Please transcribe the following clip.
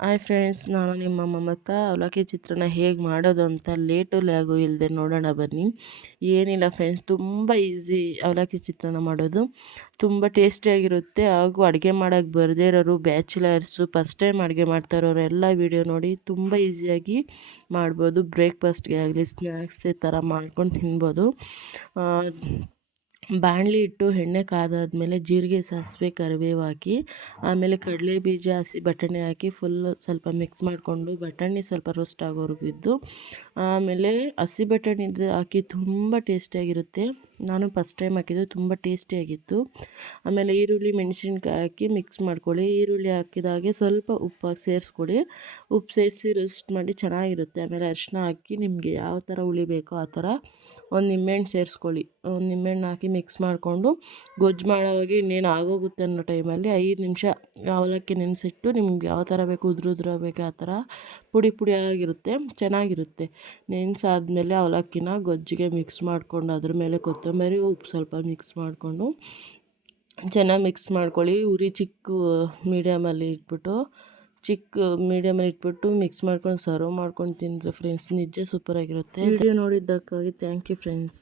Hi friends ನಾನು ನಿಮ್ಮ ಮಮತಾ. ಅವಲಕ್ಕಿ ಚಿತ್ರನ ಹೇಗೆ ಮಾಡೋದು ಅಂತ ಲೇಟು ಲ್ಯಾಗು ಇಲ್ಲದೆ ನೋಡೋಣ ಬನ್ನಿ. ಏನಿಲ್ಲ ಫ್ರೆಂಡ್ಸ್ ತುಂಬ ಈಸಿ ಅವಲಕ್ಕಿ ಚಿತ್ರನ ಮಾಡೋದು. ತುಂಬ ಟೇಸ್ಟಿಯಾಗಿರುತ್ತೆ ಹಾಗೂ ಅಡುಗೆ ಮಾಡೋಕ್ಕೆ ಬರದೇ ಇರೋರು ಬ್ಯಾಚುಲರ್ಸು ಫಸ್ಟ್ ಟೈಮ್ ಅಡುಗೆ ಮಾಡ್ತಾ ಇರೋರು ಎಲ್ಲ ವೀಡಿಯೋ ನೋಡಿ ತುಂಬ ಈಸಿಯಾಗಿ ಮಾಡ್ಬೋದು. ಬ್ರೇಕ್ಫಾಸ್ಟ್ಗೆ ಆಗಲಿ ಸ್ನ್ಯಾಕ್ಸ್ ಈ ಥರ ಮಾಡ್ಕೊಂಡು ತಿನ್ಬೋದು. ಬಾಣಲಿ ಇಟ್ಟು ಎಣ್ಣೆ ಕಾದಾದ್ಮೇಲೆ ಜೀರಿಗೆ, ಸಾಸಿವೆ, ಕರಿಬೇವು ಹಾಕಿ, ಆಮೇಲೆ ಕಡಲೆ ಬೀಜ, ಹಸಿ ಬಟಾಣಿ ಹಾಕಿ ಫುಲ್ ಸ್ವಲ್ಪ ಮಿಕ್ಸ್ ಮಾಡಿಕೊಂಡು ಬಟಾಣಿ ಸ್ವಲ್ಪ ರೋಸ್ಟ್ ಆಗೋವರೆಗೂ ಇದ್ದು, ಆಮೇಲೆ ಹಸಿ ಬಟಾಣಿ ಇದ್ರೆ ಹಾಕಿ ತುಂಬ ಟೇಸ್ಟಿಯಾಗಿರುತ್ತೆ ನಾನು ಫಸ್ಟ್ ಟೈಮ್ ಹಾಕಿದ್ದು ತುಂಬ ಟೇಸ್ಟಿಯಾಗಿತ್ತು ಆಮೇಲೆ ಈರುಳ್ಳಿ ಮೆಣಸಿನ್ಕಾಯಿ ಹಾಕಿ ಮಿಕ್ಸ್ ಮಾಡ್ಕೊಳ್ಳಿ. ಈರುಳ್ಳಿ ಹಾಕಿದಾಗೆ ಸ್ವಲ್ಪ ಉಪ್ಪು ಹಾಕಿ ಸೇರಿಸ್ಕೊಳ್ಳಿ. ಉಪ್ಪು ಸೇರಿಸಿ ರೆಸ್ಟ್ ಮಾಡಿ ಚೆನ್ನಾಗಿರುತ್ತೆ. ಆಮೇಲೆ ಅರಿಶಿನ ಹಾಕಿ ನಿಮಗೆ ಯಾವ ಥರ ಹುಳಿ ಬೇಕೋ ಆ ಥರ ಒಂದು ನಿಂಬೆಹಣ್ಣು ಸೇರಿಸ್ಕೊಳ್ಳಿ. ಒಂದು ನಿಂಬೆಹಣ್ಣು ಹಾಕಿ ಮಿಕ್ಸ್ ಮಾಡಿಕೊಂಡು ಗೊಜ್ಜು ಮಾಡೋವಾಗ ಇನ್ನೇನು ಆಗೋಗುತ್ತೆ ಅನ್ನೋ ಟೈಮಲ್ಲಿ ಐದು ನಿಮಿಷ ಅವಲಕ್ಕಿ ನೆನೆಸಿಟ್ಟು ನಿಮ್ಗೆ ಯಾವ ಥರ ಬೇಕು, ಉದುರು ಬೇಕು ಆ ಥರ ಪುಡಿ ಆಗಿರುತ್ತೆ, ಚೆನ್ನಾಗಿರುತ್ತೆ. ನೆನೆಸಾದ್ಮೇಲೆ ಅವಲಕ್ಕಿನ ಗೊಜ್ಜಿಗೆ ಮಿಕ್ಸ್ ಮಾಡ್ಕೊಂಡು ಅದ್ರ ಮೇಲೆ ಕೊತ್ತಂಬರಿ ಉಪ್ಪು ಸ್ವಲ್ಪ ಮಿಕ್ಸ್ ಮಾಡಿಕೊಂಡು ಚೆನ್ನಾಗಿ ಮಿಕ್ಸ್ ಮಾಡ್ಕೊಳ್ಳಿ. ಉರಿ ಚಿಕ್ಕ ಮೀಡಿಯಮಲ್ಲಿ ಇಟ್ಬಿಟ್ಟು, ಚಿಕ್ಕ ಮೀಡಿಯಮಲ್ಲಿ ಇಟ್ಬಿಟ್ಟು ಮಿಕ್ಸ್ ಮಾಡ್ಕೊಂಡು ಸರ್ವ್ ಮಾಡ್ಕೊಂಡು ತಿಂದರೆ ಫ್ರೆಂಡ್ಸ್ ನಿಜ ಸೂಪರಾಗಿರುತ್ತೆ ವಿಡಿಯೋ ನೋಡಿದ್ದಕ್ಕಾಗಿ ಥ್ಯಾಂಕ್ ಯು ಫ್ರೆಂಡ್ಸ್